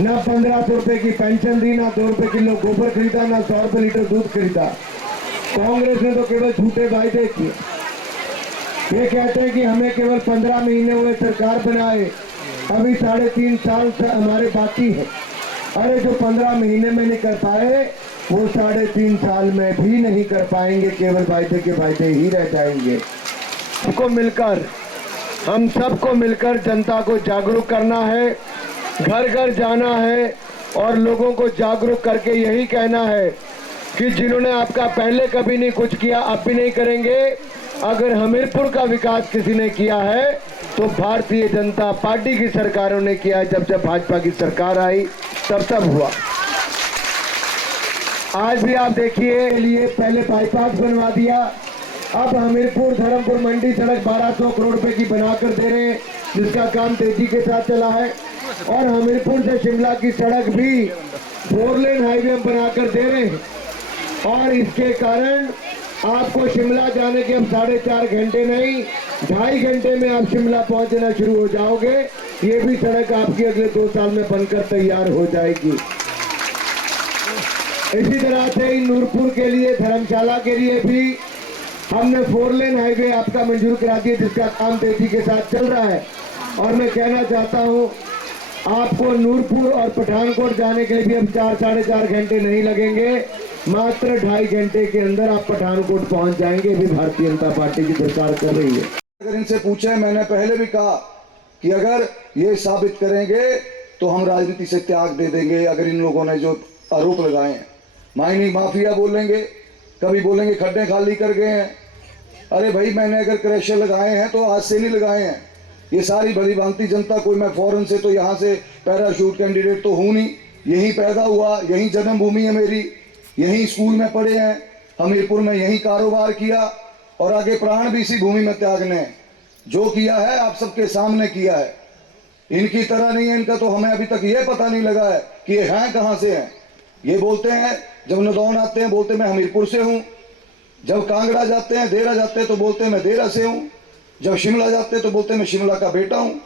ना 1500 रुपए की पेंशन दी, ना 2 रुपए किलो गोबर खरीदा, ना 100 रुपए लीटर दूध खरीदा। कांग्रेस ने तो केवल झूठे वायदे किए। ये कहते हैं कि हमें केवल 15 महीने हुए सरकार बनाए, अभी 3.5 साल से हमारे बाकी है। अरे जो 15 महीने में नहीं कर पाए वो 3.5 साल में भी नहीं कर पाएंगे, केवल वायदे के वायदे ही रह जाएंगे। हम सबको मिलकर जनता को जागरूक करना है, घर घर जाना है और लोगों को जागरूक करके यही कहना है कि जिन्होंने आपका पहले कभी नहीं कुछ किया अब भी नहीं करेंगे। अगर हमीरपुर का विकास किसी ने किया है तो भारतीय जनता पार्टी की सरकारों ने किया है। जब जब भाजपा की सरकार आई तब हुआ। आज भी आप देखिए, लिए पहले बाईपास बनवा दिया, अब हमीरपुर धर्मपुर मंडी सड़क 1200 करोड़ रुपए की बनाकर दे रहे हैं, जिसका काम तेजी के साथ चला है। और हमीरपुर से शिमला की सड़क भी 4 लेन हाईवे बनाकर दे रहे हैं और इसके कारण आपको शिमला जाने के अब 4.5 घंटे नहीं 2.5 घंटे में आप शिमला पहुंचना शुरू हो जाओगे। ये भी सड़क आपकी अगले 2 साल में बनकर तैयार हो जाएगी। इसी तरह से नूरपुर के लिए, धर्मशाला के लिए भी हमने 4 लेन हाईवे आपका मंजूर करा दिया, जिसका काम तेजी के साथ चल रहा है। और मैं कहना चाहता हूं आपको नूरपुर और पठानकोट जाने के लिए भी अब 4-4.5 घंटे नहीं लगेंगे, मात्र 2.5 घंटे के अंदर आप पठानकोट पहुंच जाएंगे। भी भारतीय जनता पार्टी की सरकार कर रही है। अगर इनसे पूछे, मैंने पहले भी कहा कि अगर ये साबित करेंगे तो हम राजनीति से त्याग दे देंगे। अगर इन लोगों ने जो आरोप लगाए हैं, माइनिंग माफिया बोलेंगे, कभी बोलेंगे खड्डे खाली कर गए हैं। अरे भाई, मैंने अगर क्रैशर लगाए हैं तो आज से नहीं लगाए हैं। ये सारी भली भांति जनता, कोई मैं फॉरेन से तो यहाँ से पैराशूट कैंडिडेट तो हूँ नहीं, यहीं पैदा हुआ, यहीं जन्मभूमि है मेरी, यहीं स्कूल में पढ़े हैं, हमीरपुर में यहीं कारोबार किया और आगे प्राण भी इसी भूमि में त्यागने हैं। जो किया है आप सबके सामने किया है। इनकी तरह नहीं है इनका, तो हमें अभी तक ये पता नहीं लगा है कि ये हैं कहाँ से हैं। ये बोलते हैं, जब नदौन आते हैं बोलते मैं हमीरपुर से हूँ, जब कांगड़ा जाते हैं, देरा जाते हैं तो बोलते हैं मैं देरा से हूँ, जब शिमला जाते हैं तो बोलते हैं मैं शिमला का बेटा हूँ।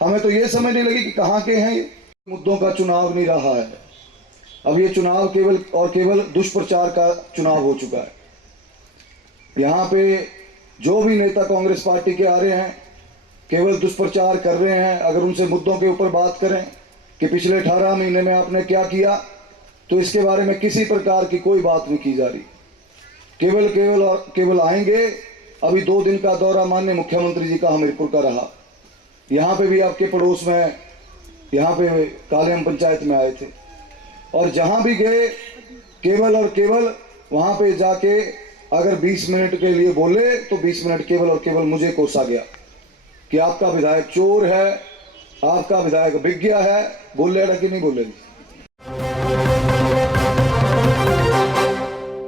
हमें तो ये समझ नहीं लगी कि कहाँ के हैं ये। मुद्दों का चुनाव नहीं रहा है, अब ये चुनाव केवल और केवल दुष्प्रचार का चुनाव हो चुका है। यहाँ पे जो भी नेता कांग्रेस पार्टी के आ रहे हैं केवल दुष्प्रचार कर रहे हैं। अगर उनसे मुद्दों के ऊपर बात करें कि पिछले 18 महीने में आपने क्या किया, तो इसके बारे में किसी प्रकार की कोई बात नहीं की जा रही। केवल आएंगे। अभी 2 दिन का दौरा माननीय मुख्यमंत्री जी का हमीरपुर का रहा। यहाँ पे भी आपके पड़ोस में, यहाँ पे कालेम पंचायत में आए थे और जहाँ भी गए केवल और केवल वहाँ पे जाके अगर 20 मिनट के लिए बोले तो 20 मिनट केवल और केवल मुझे कोसा गया कि आपका विधायक चोर है, आपका विधायक भिख गया है। बोले कि नहीं बोले?